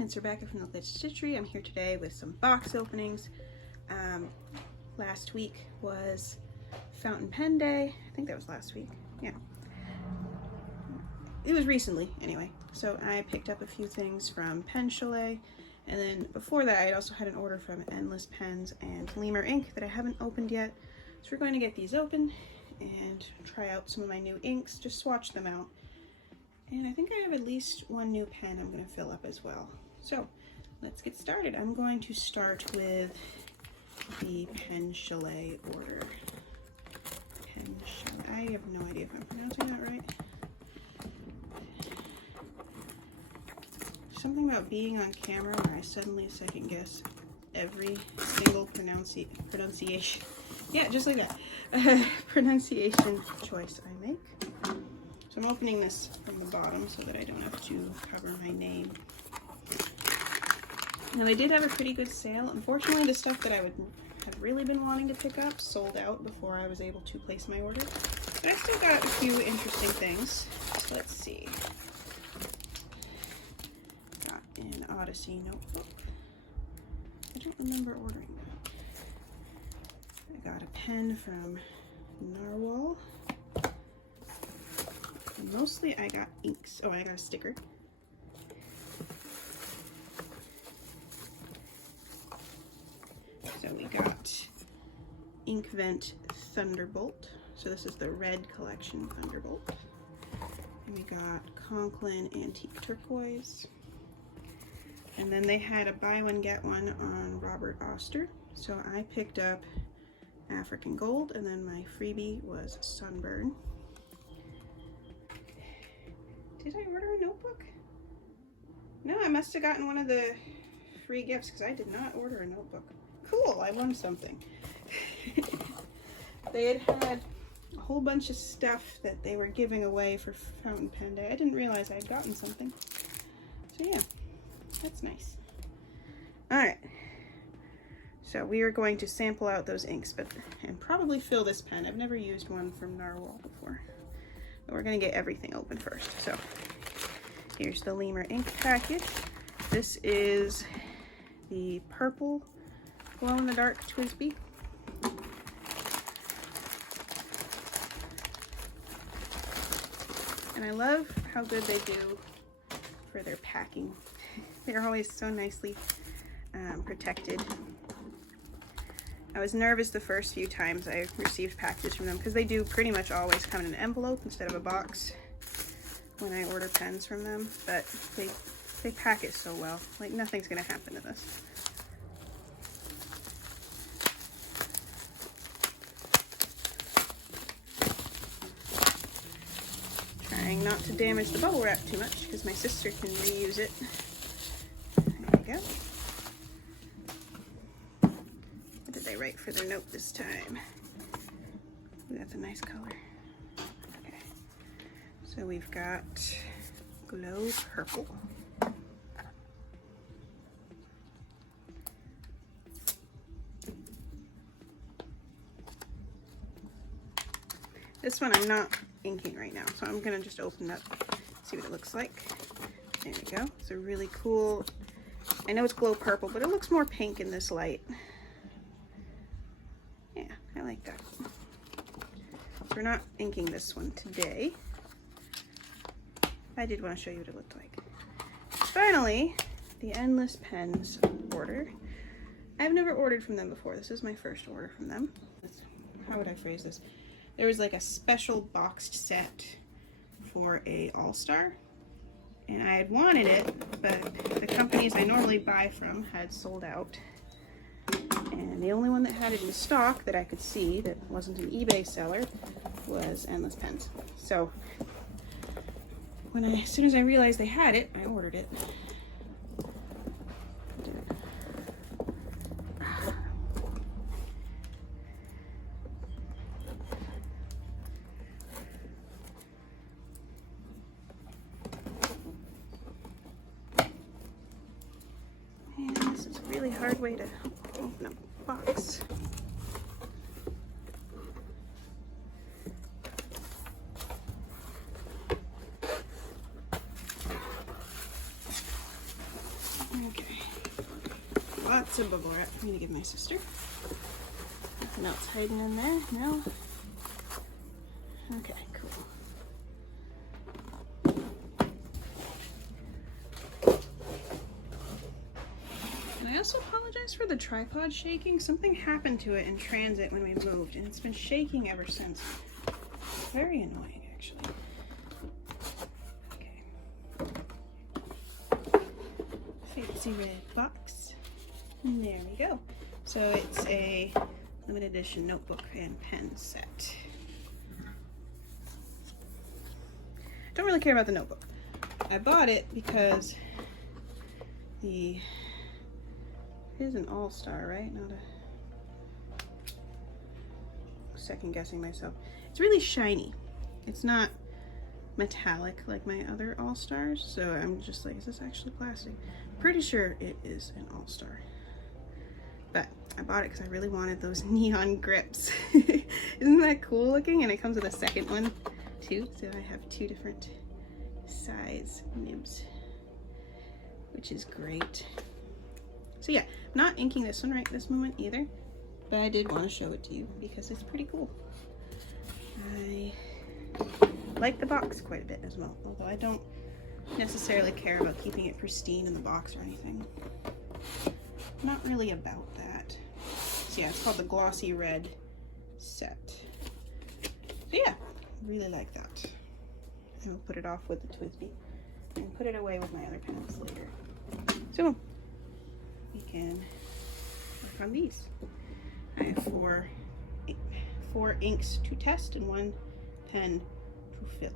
everyone, it's Rebecca from the Glitch Stitchery. I'm here today with some box openings. Last week was Fountain Pen Day. I think that was last week. Yeah. It was recently, anyway. So I picked up a few things from Pen Chalet, and then before that I also had an order from Endless Pens and Lemur Ink that I haven't opened yet. So we're going to get these open and try out some of my new inks, just swatch them out. And I think I have at least one new pen I'm going to fill up as well. So let's get started. I'm going to start with the Pen Chalet order. Pen Chalet. I have no idea if I'm pronouncing that right. Something about being on camera where I suddenly second guess every single pronunciation. Yeah, just like that. Pronunciation choice I make. So I'm opening this from the bottom so that I don't have to cover my name. Now they did have a pretty good sale. Unfortunately, the stuff that I would have really been wanting to pick up sold out before I was able to place my order. But I still got a few interesting things. So let's see. Got an Odyssey notebook. I don't remember ordering that. I got a pen from Narwhal. And mostly I got inks. Oh, I got a sticker. So we got Inkvent Thunderbolt. So this is the red collection Thunderbolt. And we got Conklin Antique Turquoise. And then they had a buy one get one on Robert Oster. So I picked up African Gold, and then my freebie was Sunburn. Did I order a notebook? No, I must have gotten one of the free gifts because I did not order a notebook. Cool, I won something. They had a whole bunch of stuff that they were giving away for Fountain Pen Day. I didn't realize I had gotten something. So yeah, that's nice. Alright, so we are going to sample out those inks and probably fill this pen. I've never used one from Narwhal before. We're going to get everything open first. So here's the Lemur ink package. This is the purple glow-in-the-dark Twsbi. And I love how good they do for their packing. They're always so nicely protected. I was nervous the first few times I received packages from them because they do pretty much always come in an envelope instead of a box when I order pens from them, but they pack it so well. Like, nothing's gonna happen to this. Trying not to damage the bubble wrap too much because my sister can reuse it. There we go. Right for their note this time. Ooh, that's a nice color. Okay, so we've got Glow Purple. This one I'm not inking right now, so I'm gonna just open it up, see what it looks like. There we go. It's a really cool, I know it's Glow Purple, but it looks more pink in this light. I like that. So we're not inking this one today. I did want to show you what it looked like. Finally, the Endless Pens order. I've never ordered from them before. This is my first order from them. How would I phrase this? There was like a special boxed set for a All-Star, and I had wanted it, but the companies I normally buy from had sold out. And the only one that had it in stock that I could see that wasn't an eBay seller was Endless Pens. So as soon as I realized they had it, I ordered it. And this is a really hard way to open up a box. Okay. Lots of bubble wrap. I'm gonna give my sister. Nothing else hiding in there? No? Okay, cool. And I also apologize for the tripod shaking. Something happened to it in transit when we moved, and it's been shaking ever since. Very annoying, actually. Fancy red box. And there we go. So it's a limited edition notebook and pen set. Don't really care about the notebook. I bought it because it is an all-star, right? Not a second guessing myself. It's really shiny. It's not metallic like my other all-stars, so I'm just like, is this actually plastic? Pretty sure it is an all-star, but I bought it because I really wanted those neon grips. Isn't that cool looking? And it comes with a second one too, so I have two different size nibs, which is great. So yeah, I'm not inking this one right this moment either, but I did want to show it to you because it's pretty cool. I like the box quite a bit as well, although I don't necessarily care about keeping it pristine in the box or anything. Not really about that. So yeah, it's called the Glossy Red set. So yeah, really like that. And we'll put it off with the TWsbi and put it away with my other pens later. So we can work on these. I have four inks to test and one pen to fill.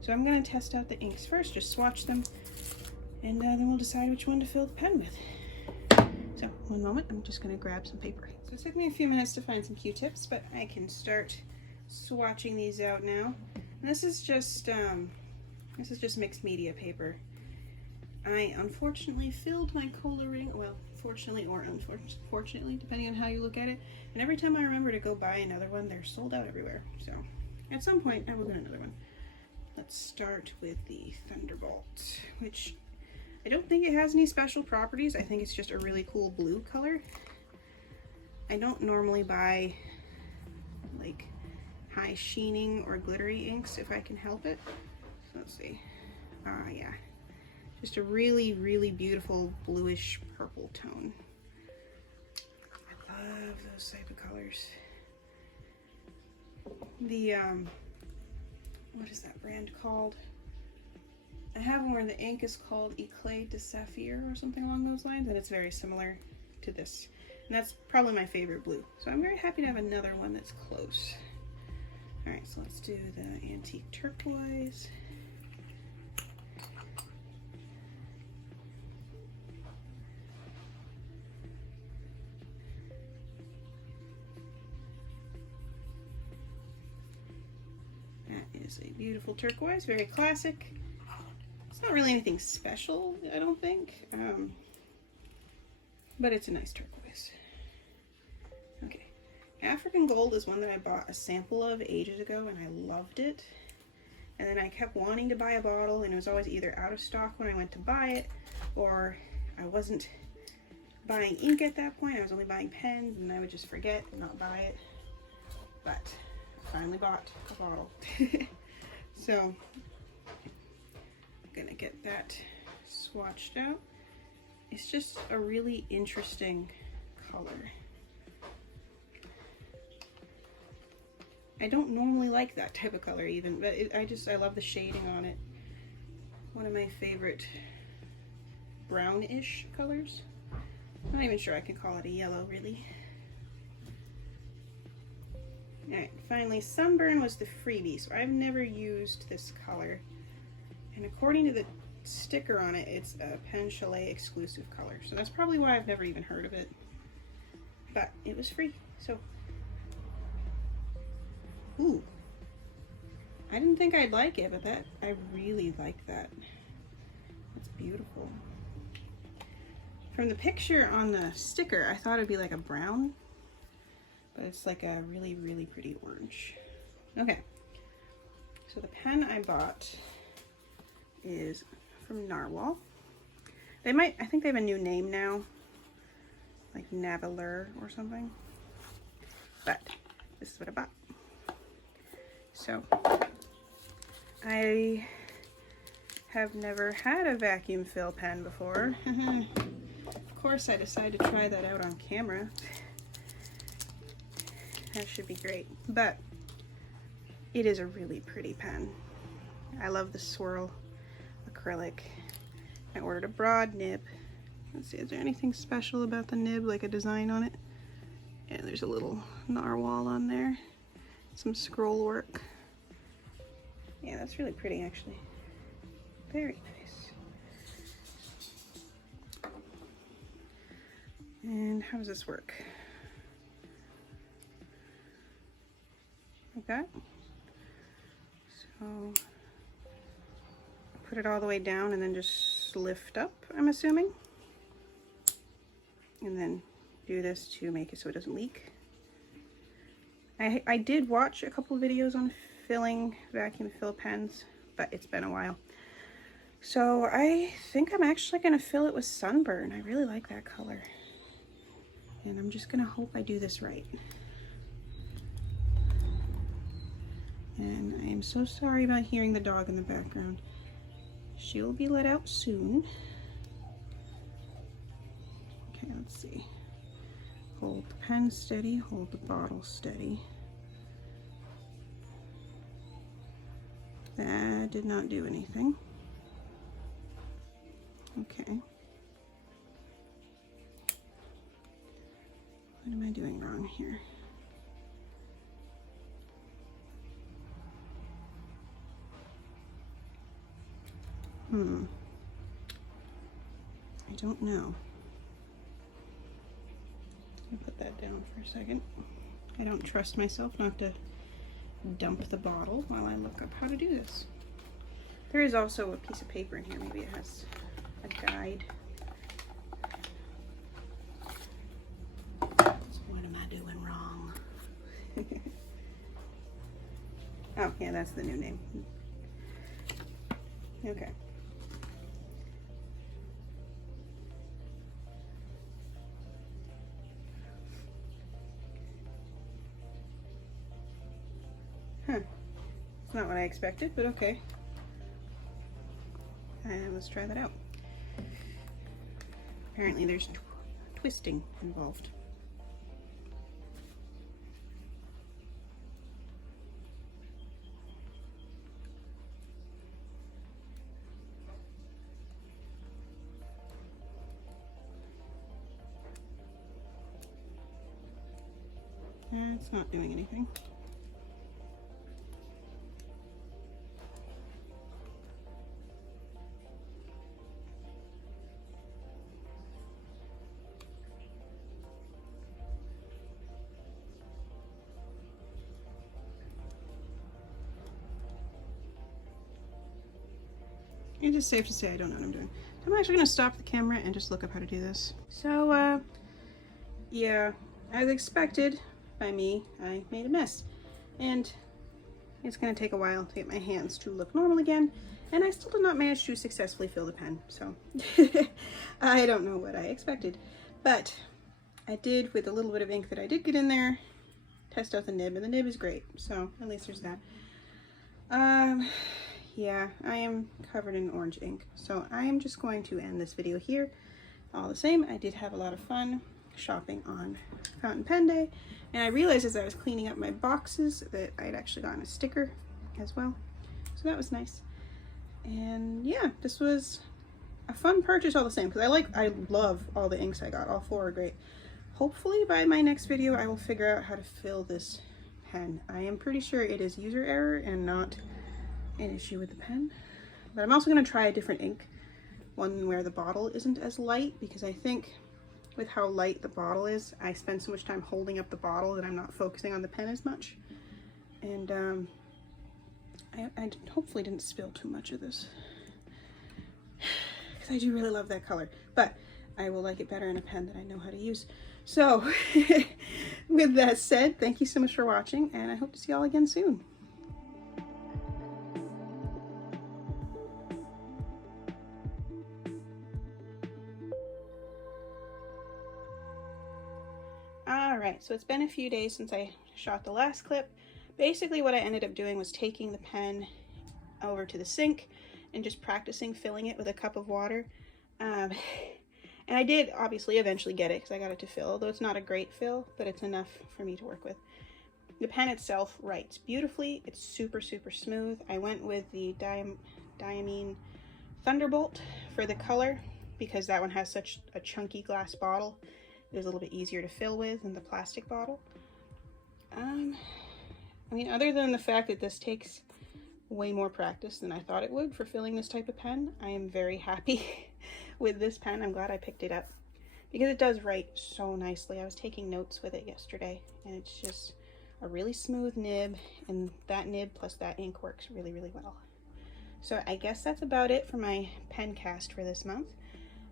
So I'm going to test out the inks first, just swatch them, and then we'll decide which one to fill the pen with. So one moment, I'm just going to grab some paper. So it took me a few minutes to find some Q-tips, but I can start swatching these out now. And this is just mixed media paper. I unfortunately filled my coloring, well, fortunately or unfortunately, depending on how you look at it. And every time I remember to go buy another one, they're sold out everywhere. So at some point, I will get another one. Let's start with the Thunderbolt, which I don't think it has any special properties. I think it's just a really cool blue color. I don't normally buy like high sheening or glittery inks if I can help it. So let's see. Yeah. Just a really, really beautiful bluish purple tone. I love those type of colors. The, what is that brand called? I have one where the ink is called Eclat de Saphir or something along those lines, and it's very similar to this. And that's probably my favorite blue. So I'm very happy to have another one that's close. All right, so let's do the antique turquoise. That is a beautiful turquoise, very classic. It's not really anything special, I don't think, but it's a nice turquoise. Okay, African Gold is one that I bought a sample of ages ago and I loved it. And then I kept wanting to buy a bottle and it was always either out of stock when I went to buy it, or I wasn't buying ink at that point. I was only buying pens and I would just forget and not buy it. But I finally bought a bottle. So gonna get that swatched out. It's just a really interesting color. I don't normally like that type of color even, but I love the shading on it. One of my favorite brownish colors. I'm not even sure I could call it a yellow really. Alright, finally Sunburn was the freebie, so I've never used this color. And according to the sticker on it, it's a Pen Chalet exclusive color. So that's probably why I've never even heard of it. But it was free, so. Ooh. I didn't think I'd like it, but I really like that. It's beautiful. From the picture on the sticker, I thought it'd be like a brown, but it's like a really, really pretty orange. Okay. So the pen I bought is from Narwhal. They might, I think they have a new name now, like Navalur or something. But this is what I bought. So I have never had a vacuum fill pen before. Of course I decided to try that out on camera. That should be great. But it is a really pretty pen. I love the swirl acrylic. I ordered a broad nib. Let's see, is there anything special about the nib, like a design on it? Yeah, there's a little narwhal on there. Some scroll work. Yeah, that's really pretty actually. Very nice. And how does this work? Like that. So put it all the way down and then just lift up, I'm assuming. And then do this to make it so it doesn't leak. I did watch a couple of videos on filling vacuum fill pens, but it's been a while. So I think I'm actually gonna fill it with Sunburn. I really like that color. And I'm just gonna hope I do this right. And I am so sorry about hearing the dog in the background. She will be let out soon. Okay, let's see. Hold the pen steady, hold the bottle steady. That did not do anything. Okay. What am I doing wrong here? I don't know. I'll put that down for a second. I don't trust myself not to dump the bottle while I look up how to do this. There is also a piece of paper in here. Maybe it has a guide. What am I doing wrong? Oh, yeah, that's the new name. Okay. Huh. It's not what I expected, but okay. And let's try that out. Apparently there's twisting involved. It's not doing anything. It is safe to say I don't know what I'm doing. I'm actually going to stop the camera and just look up how to do this. So, yeah, as expected by me, I made a mess. And it's going to take a while to get my hands to look normal again. And I still did not manage to successfully fill the pen. So, I don't know what I expected. But I did, with a little bit of ink that I did get in there, test out the nib. And the nib is great. So, at least there's that. Yeah, I am covered in orange ink, so I am just going to end this video here. All the same, I did have a lot of fun shopping on Fountain Pen Day, and I realized as I was cleaning up my boxes that I had actually gotten a sticker as well, so that was nice. And yeah, this was a fun purchase all the same, because I love all the inks I got. All four are great. Hopefully by my next video I will figure out how to fill this pen. I am pretty sure it is user error and not an issue with the pen, but I'm also going to try a different ink, one where the bottle isn't as light, because I think with how light the bottle is, I spend so much time holding up the bottle that I'm not focusing on the pen as much. And I hopefully didn't spill too much of this, because I do really love that color, but I will like it better in a pen that I know how to use. So with that said, thank you so much for watching, and I hope to see y'all again soon. Alright, so it's been a few days since I shot the last clip. Basically what I ended up doing was taking the pen over to the sink and just practicing filling it with a cup of water. And I did obviously eventually get it because I got it to fill, although it's not a great fill, but it's enough for me to work with. The pen itself writes beautifully. It's super, super smooth. I went with the Diamine Thunderbolt for the color because that one has such a chunky glass bottle. It was a little bit easier to fill with than the plastic bottle. I mean, other than the fact that this takes way more practice than I thought it would for filling this type of pen, I am very happy with this pen. I'm glad I picked it up because it does write so nicely. I was taking notes with it yesterday, and it's just a really smooth nib, and that nib plus that ink works really, really well. So I guess that's about it for my Pencast for this month.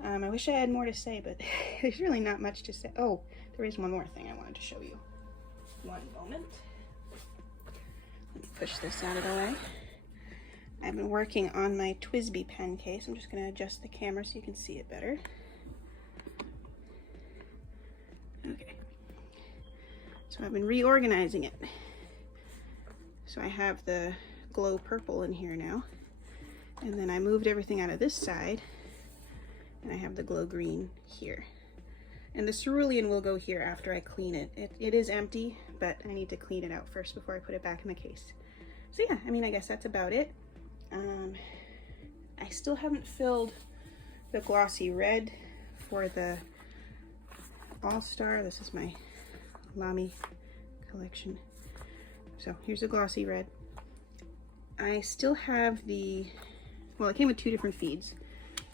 I wish I had more to say, but there's really not much to say. Oh, there is one more thing I wanted to show you. One moment. Let me push this out of the way. I've been working on my TWsbi pen case. I'm just going to adjust the camera so you can see it better. Okay. So I've been reorganizing it. So I have the glow purple in here now. And then I moved everything out of this side. And I have the glow green here. And the cerulean will go here after I clean it. It is empty, but I need to clean it out first before I put it back in the case. So yeah, I mean, I guess that's about it. I still haven't filled the glossy red for the All-Star. This is my Lamy collection. So here's the glossy red. I still have well, it came with two different feeds.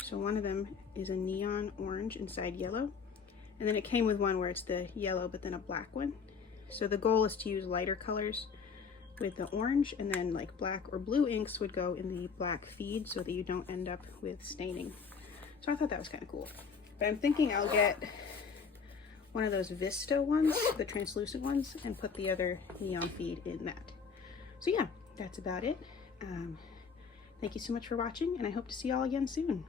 So one of them is a neon orange inside yellow. And then it came with one where it's the yellow, but then a black one. So the goal is to use lighter colors with the orange, and then like black or blue inks would go in the black feed so that you don't end up with staining. So I thought that was kind of cool. But I'm thinking I'll get one of those Vista ones, the translucent ones, and put the other neon feed in that. So yeah, that's about it. Thank you so much for watching, and I hope to see y'all again soon.